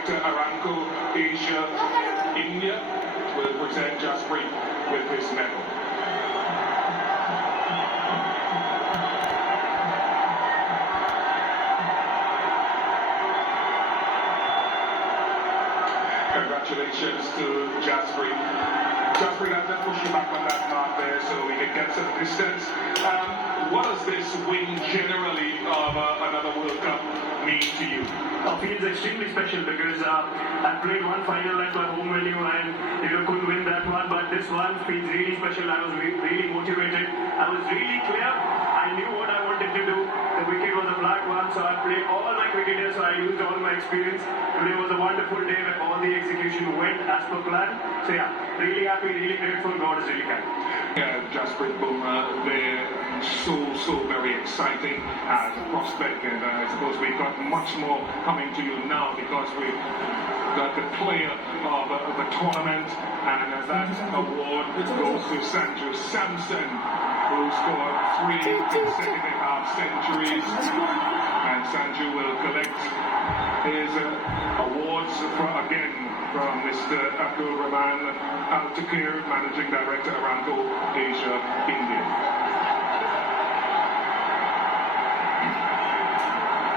Director, Aramco Asia, India, will present Jasprit with his medal. Congratulations to Jasprit. Jasprit, I'll just push you back on that mark there so we can get some distance. What does this win generally of another World Cup mean to you? It feels extremely special because I played one final at my home venue and couldn't win that one, but this one feels really special. I was really motivated. I was really clear. I knew what I wanted to do. The wicket was a flat one, so I played all my cricketers, so I used all my experience. Today was a wonderful day where all the execution went as per plan. So yeah, really happy, really grateful. God is really kind. Yeah, Jasprit Bumrah, they're so very exciting as a prospect, and I suppose we've got much more coming to you now because we've got the player of the tournament, and that award goes to Sanju Samson, who scored 3 consecutive half-centuries, and Sanju will collect his awards again from Mr. Abdul Rahman Al-Takir, Managing Director, Aramco Asia, India.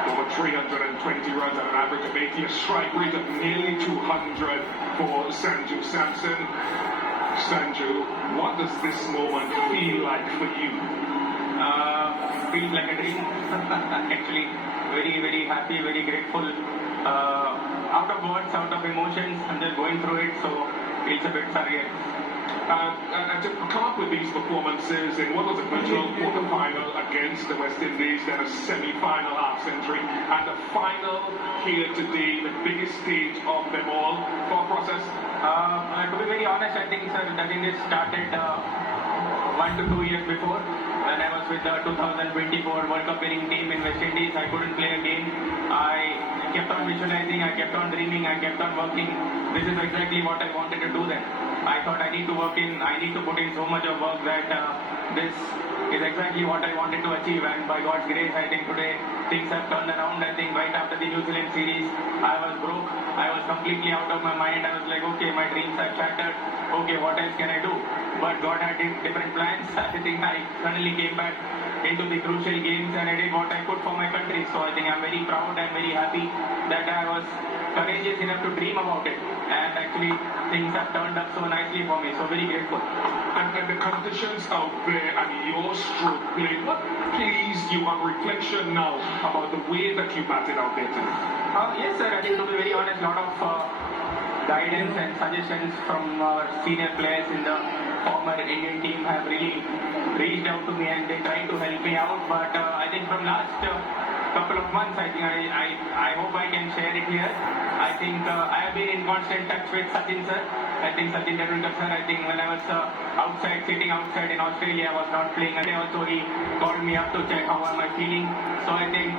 Over 320 runs at an average of 80, a strike rate of nearly 200 for Sanju Samson. Sanju, what does this moment feel like for you? Feels like a dream. Actually, very happy, very grateful. Out of words, out of emotions, I'm just going through it, so it's a bit surreal. And to come up with these performances in what was a virtual quarter-final against the West Indies, then a semi-final half-century, and a final here today, the biggest stage of them all, thought process? To be very honest, I think, sir, that it started 1 to 2 years before. When I was with the 2024 World Cup winning team in West Indies, I couldn't play a game. I kept on visualizing, I kept on dreaming, I kept on working. This is exactly what I wanted to do then. I thought I need to put in so much of work that this is exactly what I wanted to achieve, and by God's grace, I think today things have turned around. I think right after the New Zealand series, I was broke. I was completely out of my mind. I was like, okay, my dreams have shattered. Okay, what else can I do? But God had different plans. I think I suddenly came back into the crucial games and I did what I could for my country. So I think I'm very proud and very happy that I was courageous enough to dream about it. And actually, things have turned up so nicely for me. So very grateful. And the conditions out there and your stroke play, what pleased you on reflection now about the way that you batted out there today? Yes, sir. I think to be very honest, a lot of guidance and suggestions from our senior players in the former Indian team have really reached out to me and they try to help me out. But I think from last couple of months, I think I hope I can share it here. I think I have been in constant touch with Sachin sir. I think Sachin Tendulkar sir, I think when I was sitting outside in Australia, I was not playing. And also he called me up to check how am I feeling. So I think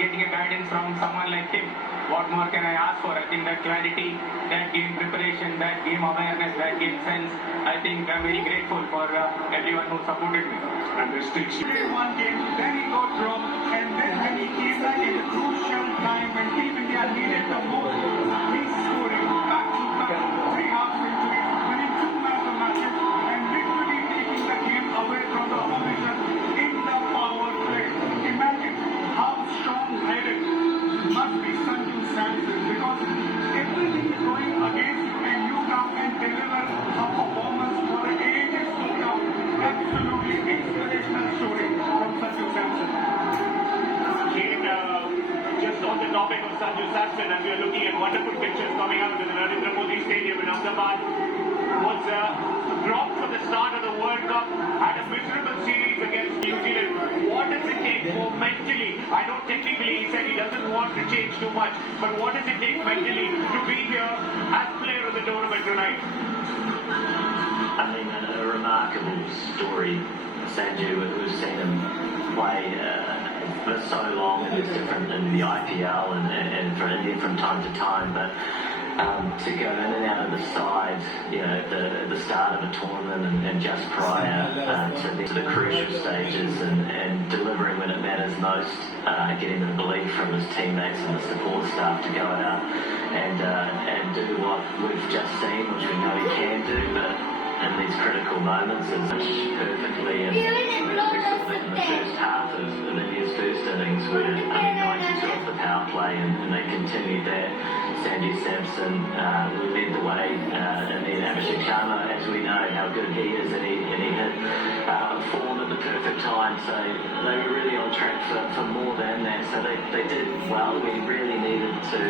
getting a guidance from someone like him, what more can I ask for? I think that clarity, that game preparation, that game awareness, that game sense, I think I'm very grateful for everyone who supported me. And this takes you. One game, then he got dropped, and then when he came back in a crucial time when Team India needed the most, he's scoring back-to-back 3 half-centuries, winning 2 matches, and literally taking the game away from the opposition in the power play. Imagine how strong-headed must be Sanju Samson, because everything is going against you and you come and deliver a performance for the ages to come. Absolutely inspirational story from Sanju Samson. Just on the topic of Sanju Samson, as we are looking at wonderful pictures coming out of the Narendra Modi Stadium in Ahmedabad, was dropped from the start of the World Cup, had a miserable series against New Zealand. What does it take for mentally? I know technically he said he doesn't want to change too much, but what does it take mentally to be here as player of the tournament tonight? I mean, a remarkable story. Sanju, we've seen him play for so long, and it's different than the IPL and for India from time to time, but to go in and out of the side, at the start of a tournament and just prior to the crucial stages and delivering when it matters most, getting the belief from his teammates and the support staff to go out and do what we've just seen, which we know he can do, but in these critical moments is perfectly, and we saw that in the first half of India's first innings where 92 off the power play and they continued that. Sanju Samson led the way, and then Abhishek Sharma, as we know how good he is, and he hit form at the perfect time, so they were really on track for more than that, so they did well. We really needed to,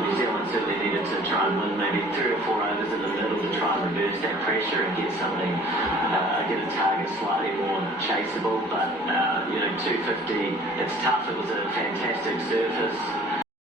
New Zealand certainly needed to try and win maybe 3 or 4 overs in the middle to try and reverse that pressure and get something, get a target slightly more chaseable, but 250, it's tough. It was a fantastic surface.